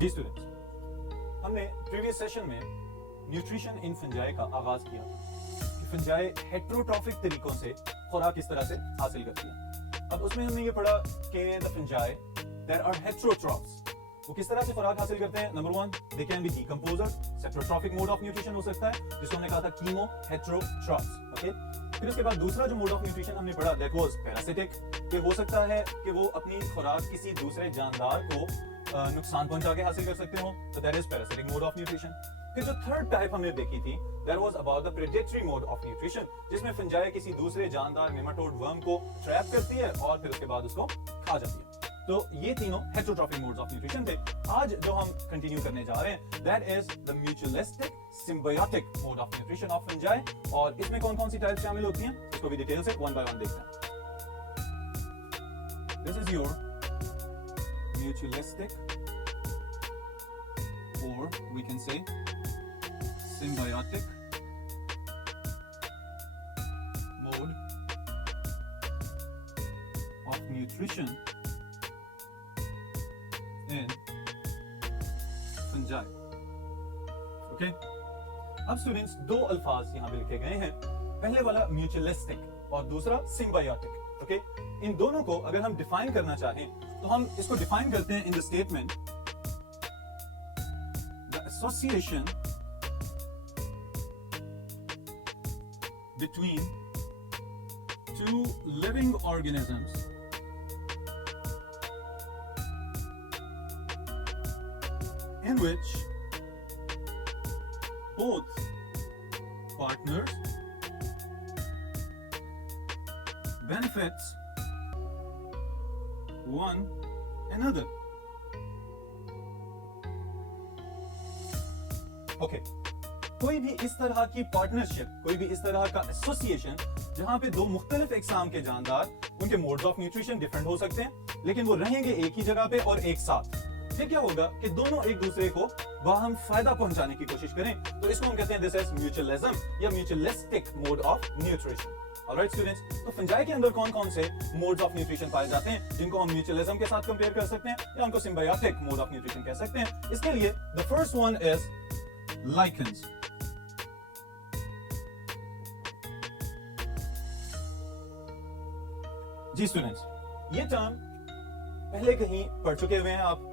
जी students, हमने previous session में nutrition in fungi का आगाज किया कि फंजाई हेट्रोट्रॉफिक तरीकों से खुराक किस तरह से हासिल करती है। अब उसमें हमने ये पढ़ा कि the fungi there are heterotrophs, वो किस तरह से खुराक हासिल करते हैं। Number 1, they can be decomposers, heterotrophic mode of nutrition हो सकता है जिसको हमने कहा था कीमो हेट्रोट्रॉफ्स। ओके, फिर उसके बाद दूसरा जो मोड ऑफ न्यूट्रिशन हमने पढ़ा दैट वाज पैरासिटिक, कि हो सकता है कि वो अपनी खुराक किसी दूसरे जानदार को नुकसान पहुंचा के हासिल कर सकते हो, तो that is parasitic mode of nutrition. फिर जो थर्ड टाइप हमने देखी थी that was about the predatory mode of nutrition, जिसमें फंजाई किसी दूसरे जानदार नेमाटोड वर्म को ट्रैप करती है और फिर उसके बाद उसको खा जाती है। तो ये तीनों हेट्रोट्रॉफिक मोड्स ऑफ न्यूट्रिशन थे। आज जो हम कंटिन्यू करने जा रहे हैं that is the mutualistic symbiotic mode of nutrition of fungi, और इसमें कौन कौन सी टाइप शामिल होती हैं इसको भी डिटेल से वन बाय वन देखते हैं। This is your mutualistic, or we can say symbiotic mode of nutrition in fungi. Okay? अब स्टूडेंट्स दो अल्फाज यहां पे लिखे गए हैं, पहले वाला म्यूचुअलिस्टिक और दूसरा सिम्बायोटिक। ओके, इन दोनों को अगर हम डिफाइन करना चाहें तो हम इसको डिफाइन करते हैं in the statement the association between two living organisms in which both partners benefits one another. Okay, कोई भी इस तरह की पार्टनरशिप, कोई भी इस तरह का एसोसिएशन जहां पे दो मुख्तलिफ इकसाम के जानदार, उनके मोड्स ऑफ न्यूट्रिशन डिफरेंट हो सकते हैं लेकिन वो रहेंगे एक ही जगह पे और एक साथ। फिर क्या होगा कि दोनों एक दूसरे को बाहम फायदा पहुंचाने की कोशिश करें, तो इसको हम कहते हैं दिस इज म्यूचुअलिज्म या mutualistic mode of nutrition. Alright students, तो फंजाई के अंदर कौन कौन से मोड्स ऑफ न्यूट्रिशन पाए जाते हैं जिनको हम म्यूचुअलिज्म के साथ कंपेयर कर सकते हैं या उनको सिम्बायोटिक मोड ऑफ न्यूट्रिशन कह सकते हैं। इसके लिए the first one is lichens. जी स्टूडेंट्स, ये टर्म पहले कहीं पढ़ चुके हुए हैं आप,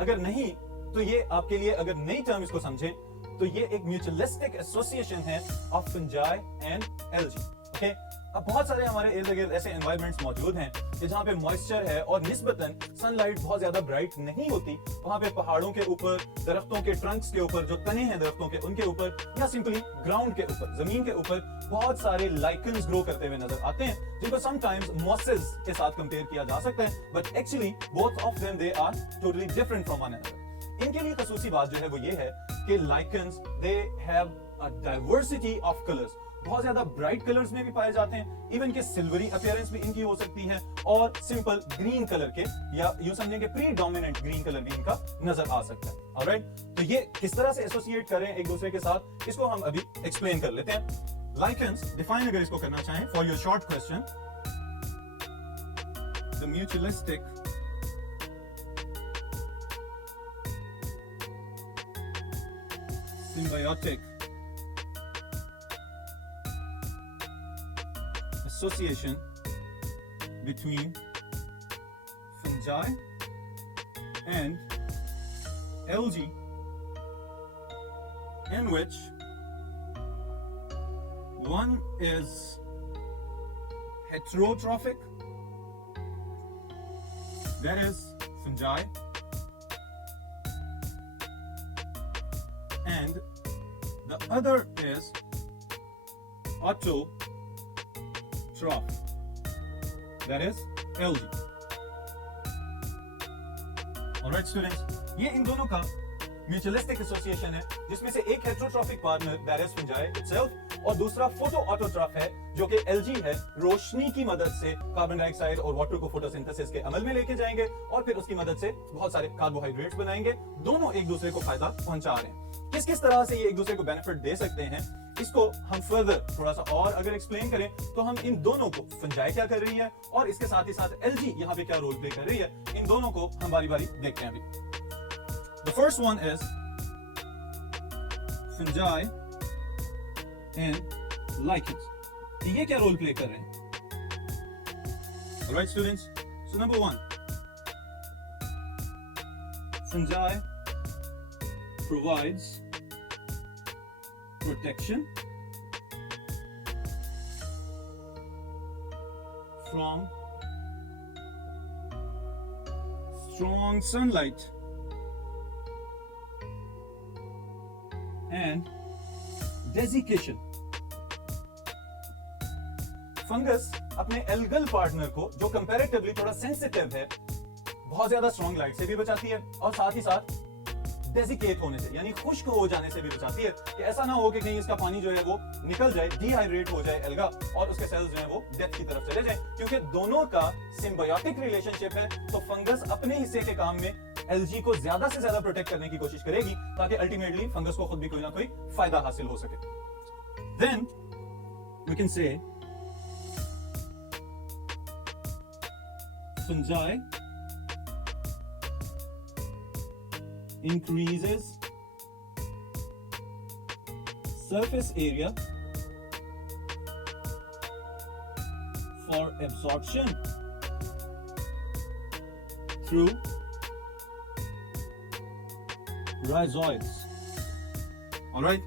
अगर नहीं तो ये आपके लिए, अगर नई टर्म इसको समझें तो ये एक म्यूचुअलिस्टिक एसोसिएशन है of fungi and algae. Okay, अब बहुत सारे हमारे इर्द गिर्द ऐसे एनवायरनमेंट्स मौजूद हैं कि जहां पे मॉइस्चर है और निस्बतन सनलाइट बहुत ज्यादा ब्राइट नहीं होती, वहां पे पहाड़ों के ऊपर, दरख्तों के ट्रंक्स के ऊपर, जो तने हैं दरख्तों के उनके ऊपर, या सिंपली ग्राउंड के ऊपर, जमीन के ऊपर बहुत सारे लाइकन्स ग्रो करते हुए नजर आते हैं जिनको समटाइम्स मॉसेस के साथ कंपेयर किया जा सकता है, but actually both of them they are totally different from one another. इनके लिए खसूसी बात जो है वो ये है कि lichens they have a diversity of colours, बहुत ज्यादा ब्राइट कलर्स में भी पाए जाते हैं, इवन के सिल्वरी अपीयरेंस भी इनकी हो सकती है और सिंपल ग्रीन कलर के या यूं समझेंगे प्रीडोमिनेंट ग्रीन कलर भी इनका नजर आ सकता है। ऑलराइट, तो ये किस तरह से एसोसिएट करें एक दूसरे के साथ, इसको हम अभी एक्सप्लेन कर लेते हैं। लाइकेंस डिफाइन अगर इसको करना चाहें for your short question, the mutualistic symbiotic association between fungi and algae in which one is heterotrophic, that is fungi, and the other is autotroph, that is algae. Alright students, ये इन दोनों का mutualistic association है जिसमें से एक heterotrophic partner that is fungi itself और दूसरा photo autotroph है जो कि एल्गी है, रोशनी की मदद से कार्बन डाइऑक्साइड और वाटर को फोटोसिंथेसिस के अमल में लेके जाएंगे और फिर उसकी मदद से बहुत सारे कार्बोहाइड्रेट्स बनाएंगे। दोनों एक दूसरे को फायदा पहुंचा रहे हैं। किस किस तरह से ये एक दूसरे को बेनिफिट दे सकते हैं इसको हम फर्दर थोड़ा सा और अगर एक्सप्लेन करें तो हम इन दोनों को, फंजाई क्या कर रही है और इसके साथ ही साथ एल्गी यहाँ पे क्या रोल प्ले कर रही है, इन दोनों को हम बारी बारी देखते हैं अभी। The first one is fungi and lichens. ये क्या रोल प्ले कर रहे हैं? Alright students, so number 1, fungi provides protection from strong sunlight and desiccation. Fungus अपने एल्गल पार्टनर को, जो कंपैरेटिवली थोड़ा सेंसिटिव है, बहुत ज्यादा स्ट्रॉन्ग लाइट से भी बचाती है और साथ ही साथ डेजिकेट होने से यानी खुश्क हो जाने से भी बचाती है, कि ऐसा ना हो कि कहीं इसका पानी जो है वो निकल जाए, डिहाइड्रेट हो जाए एल्गा और उसके सेल्स जो है वो डेथ की तरफ चले जाए, क्योंकि दोनों का सिम्बायोटिक रिलेशनशिप है। तो फंगस अपने हिस्से के काम में एलजी को ज्यादा से ज्यादा प्रोटेक्ट करने की कोशिश करेगी ताकि अल्टीमेटली फंगस को खुद भी कोई ना कोई फायदा हासिल हो सके। Then we can say fungi increases surface area for absorption through rhizoids. All right,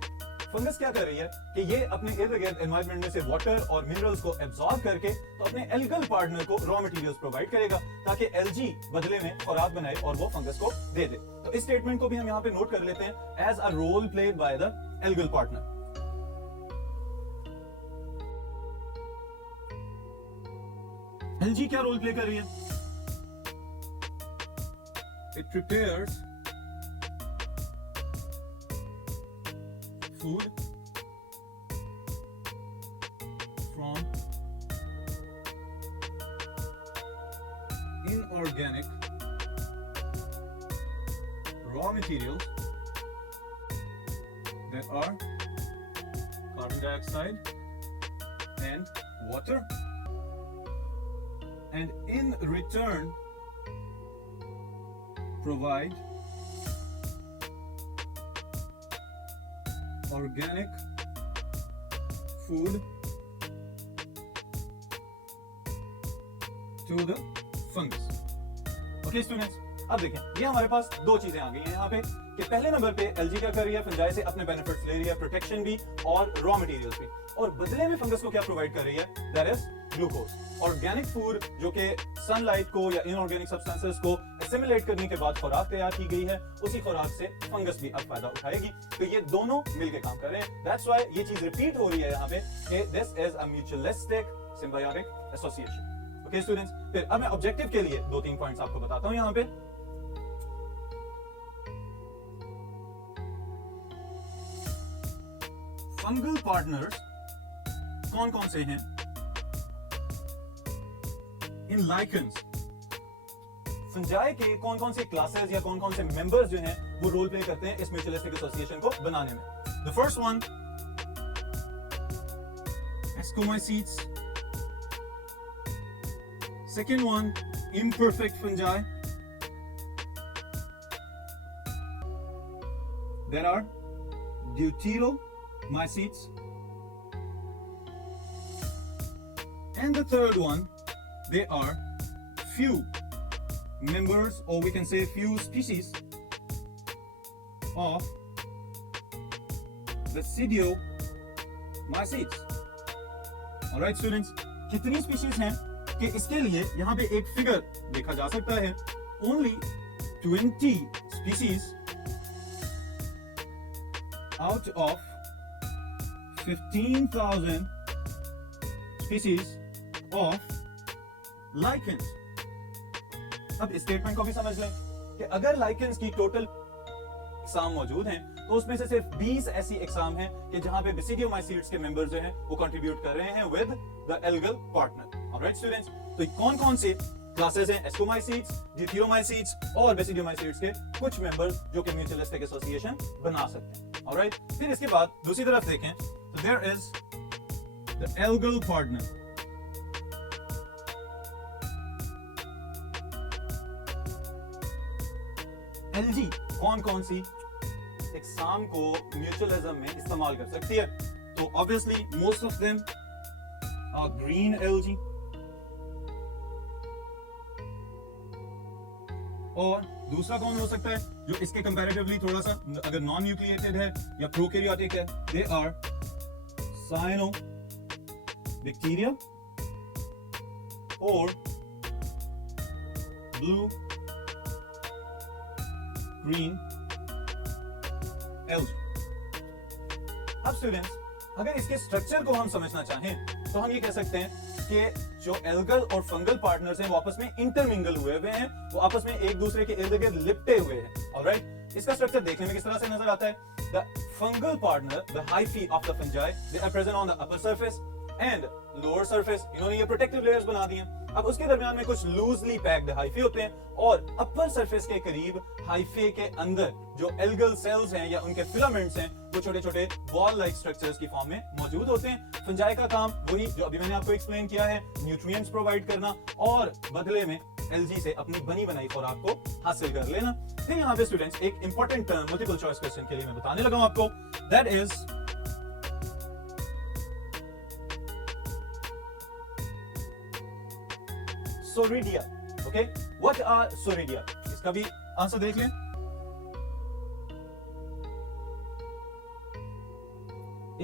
fungus क्या कर रही है कि ये अपने इर्द गिर्द एनवायरनमेंट में से वाटर और मिनरल्स को एब्सॉर्ब करके तो अपने एल्गल पार्टनर को रॉ मटेरियल्स प्रोवाइड करेगा ताकि एलजी बदले में खुराक बनाए और वो फंगस को दे दे। तो इस स्टेटमेंट को भी हम यहाँ पे नोट कर लेते हैं as a role played by the algal partner. Algae क्या रोल प्ले कर रही है? It prepares food from inorganic raw materials that are carbon dioxide and water, and in return provide organic food to the fungus. Okay students, अब देखें ये हमारे पास दो चीजें आ गई हैं यहाँ पे कि पहले नंबर पे एलजी क्या कर रही है, फंजाई से अपने बेनिफिट्स ले रही है, प्रोटेक्शन भी और रॉ मटेरियल्स भी, और बदले में फंगस को क्या प्रोवाइड कर रही है? That is glucose, organic food जो कि सनलाइट को या इनऑर्गेनिक सब्सटेंसेस को एसिमिलेट करने के बाद खुराक तैयार की गई है, उसी खुराक से फंगस भी अब फायदा उठाएगी। तो ये दोनों मिलकर काम कर रहे हैं। दैट्स व्हाई ये चीज रिपीट हो रही है यहाँ पे कि this is a mutualistic symbiotic association. Okay students, फिर अब मैं ऑब्जेक्टिव के लिए दो तीन पॉइंट्स आपको बताता हूं यहाँ पे। फंगल पार्टनर्स कौन कौन से हैं इन लाइकेंस? फंजाई के कौन कौन से क्लासेस या कौन कौन से मेंबर्स जो हैं वो रोल प्ले करते हैं इस म्यूचुअलिस्टिक एसोसिएशन को बनाने में? The first one ascomycetes, second one imperfect fungi, there are deuteromycetes, and the third one, they are few members, or we can say few species of basidiomycetes. Alright students, कितनी species हैं कि इसके लिए यहां पे एक फिगर देखा जा सकता है, only 20 species out of 15,000 species of lichens. अब इस स्टेटमेंट को भी समझ लें कि अगर लाइकेंस की टोटल इकसाम मौजूद हैं तो उसमें से सिर्फ 20 ऐसी इकसाम हैं कि जहां पे बेसिडियोमाइसीट्स के मेंबर्स जो हैं वो कंट्रीब्यूट कर रहे हैं with the algal partner. Alright students, तो कौन कौन से क्लासेस हैं? एस्कोमाइसीट्स, ड्यूथेरोमाइसीट्स और बेसिडियोमाइसीट्स के कुछ मेंबर्स जो कि म्यूचुअलिस्टिक एसोसिएशन बना सकते हैं। ऑलराइट, फिर इसके बाद दूसरी तरफ देखें तो there is the algal partner. Algae कौन कौन सी इकसाम को म्यूचुअलिज्म में इस्तेमाल कर सकती है? तो obviously most of them are green algae, और दूसरा कौन हो सकता है जो इसके कंपैरेटिवली थोड़ा सा अगर नॉन न्यूक्लिएटेड है या प्रोकैरियोटिक है? दे आर साइनो बैक्टीरिया और ब्लू ग्रीन एल्गी। अब स्टूडेंट्स, अगर इसके स्ट्रक्चर को हम समझना चाहें तो हम ये कह सकते हैं कि जो एल्गल और फंगल पार्टनर्स हैं वो आपस में इंटरमिंगल हुए हुए हैं, वो आपस में एक दूसरे के इर्द गिर्द लिपटे हुए हैं। ऑलराइट, इसका स्ट्रक्चर देखने में किस तरह से नजर आता है? The fungal partner, the hyphae of the fungi, they are present on the upper surface and lower surface. इन्होंने ये प्रोटेक्टिव लेयर्स बना दी हैं। अब उसके दरमियान में कुछ लूजली पैक्ड हाइफे होते हैं, और अपर सरफेस के करीब हाइफे के अंदर जो एल्गल सेल्स हैं या उनके फिलामेंट्स हैं वो छोटे छोटे बॉल लाइक स्ट्रक्चर्स की फॉर्म में मौजूद होते हैं। फंजाई का काम वही जो अभी मैंने आपको एक्सप्लेन किया है, न्यूट्रिएंट्स प्रोवाइड करना और बदले में एल्गी से अपनी बनी बनाई खुराक को हासिल कर लेना। फिर यहाँ पे स्टूडेंट्स एक important term multiple choice question के लिए मैं बताने लगा हूं आपको, that is soredia. Okay, what are soredia? इसका भी आंसर देख लें।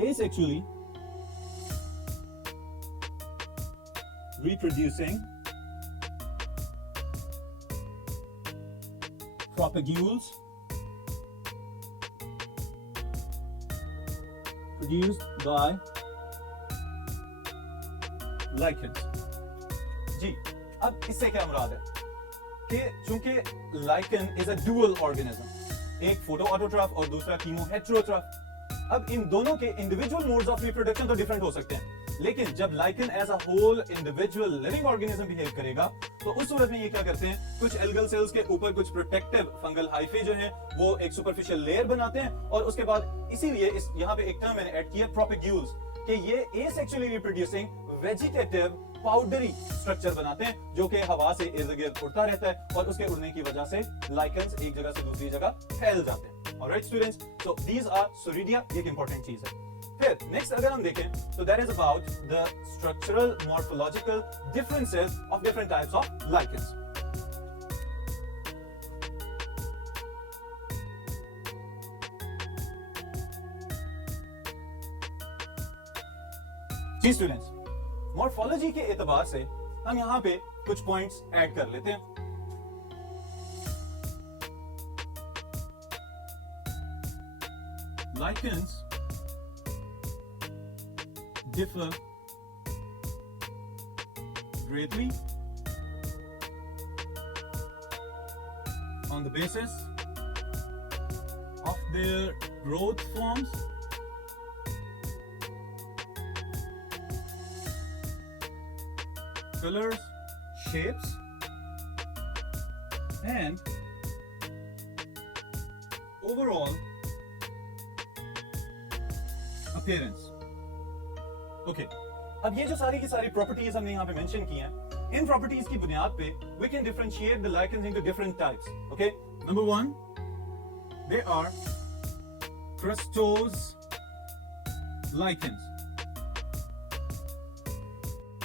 Asexually reproducing propagules produced by lichens। जी, अब इससे क्या मुराद है कि चूंकि lichen is a dual organism, एक फोटो ऑटोट्रॉफ और दूसरा कीमो हेटेरोट्रॉफ। अब इन दोनों के इंडिविजुअल मोड्स ऑफ रिप्रोडक्शन तो डिफरेंट हो सकते हैं, लेकिन जब lichen as a whole individual living organism behave करेगा तो उस सूरत में ये क्या करते हैं, कुछ एल्गल सेल्स के ऊपर कुछ प्रोटेक्टिव फंगल हाइफे जो हैं वो एक सुपरफिशियल लेयर बनाते हैं, और उसके बाद इसीलिए इस यहाँ पे एक टर्म मैंने ऐड किया प्रोपेग्यूल्स, कि ये asexually reproducing vegetative powdery structure बनाते हैं जो कि हवा से इर्द गिर्द उड़ता रहता है, और उसके उड़ने की वजह से लाइकन्स एक जगह से दूसरी जगह फैल जाते हैं। Alright students, so these are soredia, ये एक इंपॉर्टेंट चीज है। फिर नेक्स्ट अगर हम देखें तो that is about the structural morphological differences of different types of lichens. जी स्टूडेंट्स, मॉर्फोलॉजी के एतबार से हम यहां पे कुछ पॉइंट्स ऐड कर लेते हैं। Lichens differ greatly on the basis of their growth forms, colors, shapes, and overall appearance. Okay, अब ये जो सारी की सारी प्रॉपर्टीज हमने यहाँ पे मेंशन की हैं, इन प्रॉपर्टीज की बुनियाद पे we can differentiate the lichens into different types. Okay, number one, they are crustose lichens.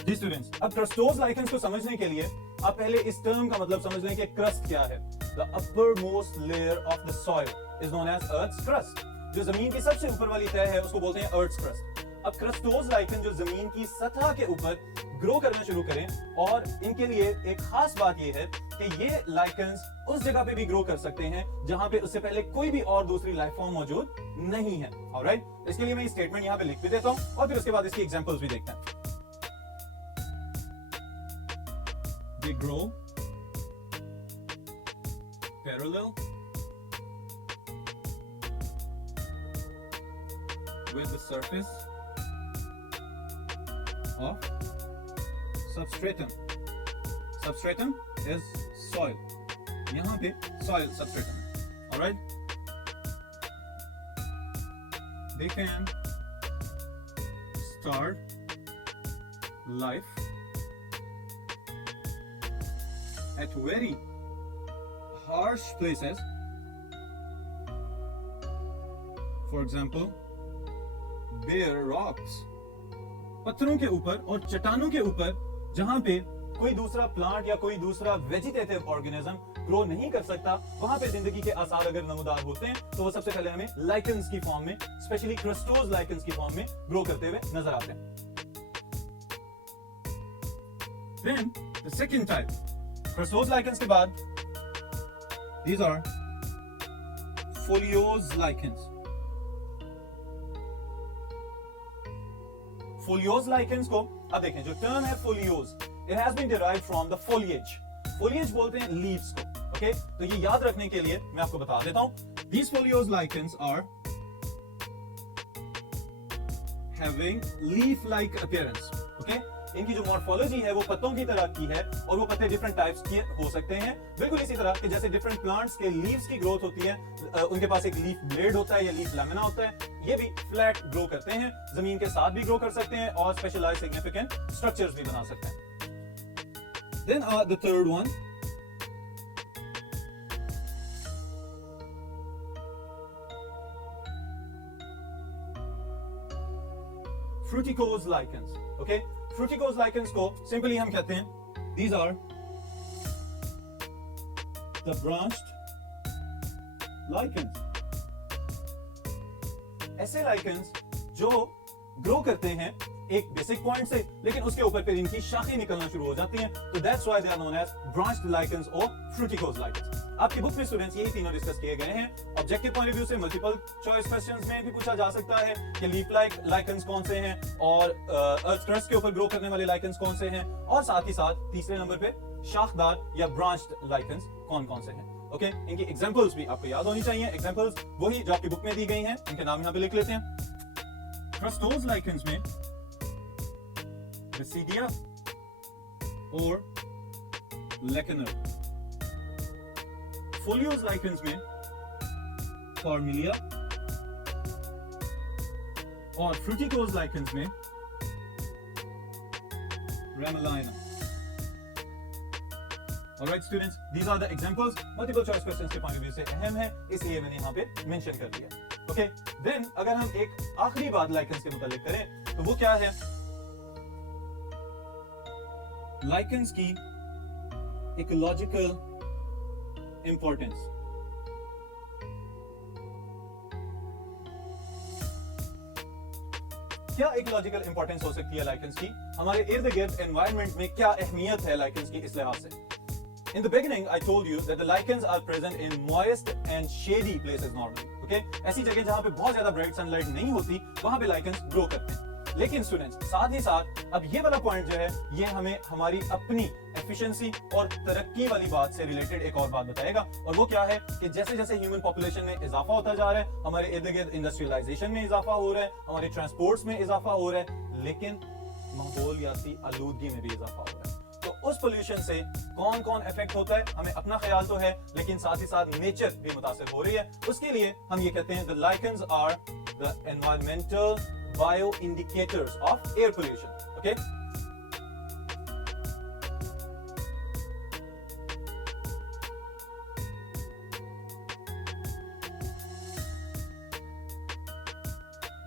जी स्टूडेंट्स, अब crustose lichens को समझने के लिए आप पहले इस टर्म का मतलब समझ लें कि क्रस्ट क्या है। The uppermost layer of the soil is known as Earth's crust. जो जमीन की सबसे ऊपर वाली तह है उसको बोलते हैं अर्थ क्रस्ट। अब क्रस्टोज लाइकन जो जमीन की सतह के ऊपर ग्रो करना शुरू करें, और इनके लिए एक खास बात यह है कि ये लाइकन्स उस जगह पे भी ग्रो कर सकते हैं जहां पे उससे पहले कोई भी और दूसरी लाइफ फॉर्म मौजूद नहीं है। ऑलराइट, इसके लिए मैं ये स्टेटमेंट यहां पे लिख भी देता हूं और फिर उसके बाद इसकी एग्जांपल्स भी देखते हैं। They grow parallel with the surface of substratum. Substratum is soil. यहाँ पे soil substratum है. All right? They can start life at very harsh places for example bare rocks, पत्थरों के ऊपर और चट्टानों के ऊपर जहां पे कोई दूसरा प्लांट या कोई दूसरा वेजिटेटिव ऑर्गेनिज्म ग्रो नहीं कर सकता, वहां पे जिंदगी के आसार अगर नमूदार होते हैं तो वो सबसे पहले हमें लाइकेंस की फॉर्म में, स्पेशली क्रस्टोज लाइकेंस की फॉर्म में ग्रो करते हुए नजर आते हैं. Then the second type, crustose lichens के बाद these are foliose lichens. Foliose lichens को अब देखें, जो टर्म है foliose, it has been derived from the foliage. Foliage बोलते हैं leaves को, okay? तो ये याद रखने के लिए मैं आपको बता देता हूं. These foliose lichens are having leaf-like appearance, okay? इनकी जो मॉर्फोलॉजी है वो पत्तों की तरह की है और वो पत्ते डिफरेंट टाइप्स के हो सकते हैं, बिल्कुल इसी तरह कि जैसे डिफरेंट प्लांट्स के लीव्स की ग्रोथ होती है, उनके पास एक लीफ ब्लेड होता है या लीफ लैमिना होता है, ये भी फ्लैट ग्रो करते हैं, जमीन के साथ भी ग्रो कर सकते हैं और स्पेशलाइज्ड सिग्निफिकेंट स्ट्रक्चर्स भी बना सकते हैं. Then the third one, fruticose lichens, okay? Fruticose lichens को सिंपली हम कहते हैं these are the branched lichens. ऐसे lichens जो ग्रो करते हैं एक बेसिक पॉइंट से, लेकिन उसके ऊपर फिर इनकी शाखें निकलना शुरू हो जाती हैं, तो that's why they are known as branched lichens or fruticose lichens. आपकी बुक में स्टूडेंट्स यही तीनों डिस्कस किए गए हैं. ऑब्जेक्टिव पॉइंट ऑफ व्यू से मल्टीपल चॉइस क्वेश्चंस में भी पूछा जा सकता है कि लीफ लाइक लाइकेंस कौन से हैं और अर्थ क्रस्ट के ऊपर ग्रो करने वाले लाइकेंस कौन से हैं, और साथ ही साथ तीसरे नंबर पे शाखदार या ब्रांच्ड लाइकेंस कौन-कौन से हैं. ओके, इनकी एग्जांपल्स भी आपको याद होनी चाहिए. एग्जांपल्स वही जो आपकी बुक में दी गई हैं, इनके नाम यहां पे लिख लेते हैं. क्रस्टोज लाइकेंस में Basidia और Lecaner. Foliose lichens में Parmelia और Fruticose lichens में Ramalina. Alright students, these are the examples. Multiple choice questions के point of view से अहम है, इसलिए मैंने यहाँ पे mention कर दिया. Okay, then अगर हम एक आखिरी बात lichens के मुतालिक करें तो वो क्या है? लाइकेंस की इकोलॉजिकल इंपॉर्टेंस. क्या इकोलॉजिकल इंपॉर्टेंस हो सकती है लाइकेंस की? हमारे इर्द गिर्द एनवायरनमेंट में क्या अहमियत है लाइकेंस की इस लिहाज से? In the beginning, I told you that the lichens are present in moist and shady places normally. Okay? ऐसी जगह जहां पे बहुत ज्यादा ब्राइट सनलाइट नहीं होती, वहां पे लाइकेंस ग्रो करते हैं. लेकिन स्टूडेंट्स, साथ ही साथ अब ये वाला पॉइंट जो है, ये हमें हमारी अपनी एफिशिएंसी और तरक्की वाली बात से रिलेटेड एक और बात बताएगा. और वो क्या है कि जैसे जैसे ह्यूमन पॉपुलेशन में इजाफा होता जा रहा है, हमारे इर्द गिर्द इंडस्ट्रियलाइजेशन में इजाफा हो रहा है, हमारे ट्रांसपोर्ट्स में इजाफा हो रहा है, लेकिन माहौलियाती आलूदगी में भी इजाफा हो रहा है. तो उस पोल्यूशन से कौन कौन इफेक्ट होता है, हमें अपना ख्याल तो है, लेकिन साथ ही साथ नेचर भी मुतासिर हो रही है. उसके लिए हम ये कहते हैं the lichens are the environmental bio indicators of air pollution. Okay,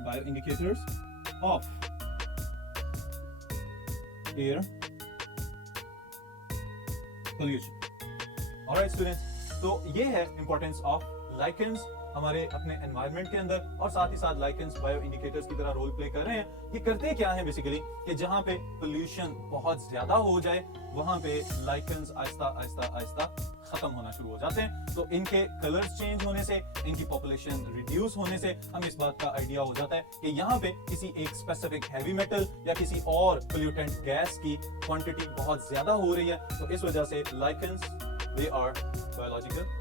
bio indicators of air pollution. Alright students, तो ये है इंपॉर्टेंस ऑफ लाइकेंस हमारे अपने एनवायरनमेंट के अंदर, और साथ ही साथ लाइकेंस बायो इंडिकेटर्स की तरह रोल प्ले कर रहे हैं. ये करते क्या है बेसिकली कि जहां पे पोल्यूशन बहुत ज्यादा हो जाए, वहां पे लाइकेंस आहिस्ता आहिस्ता आहिस्ता खत्म होना शुरू हो जाते हैं. तो इनके कलर्स चेंज होने से, इनकी पॉपुलेशन रिड्यूस होने से हमें इस बात का आइडिया हो जाता है कि यहाँ पे किसी एक स्पेसिफिक हैवी मेटल या किसी और पोल्यूटेंट गैस की क्वांटिटी बहुत ज्यादा हो रही है. तो इस वजह से लाइकेंस दे आर बायोलॉजिकल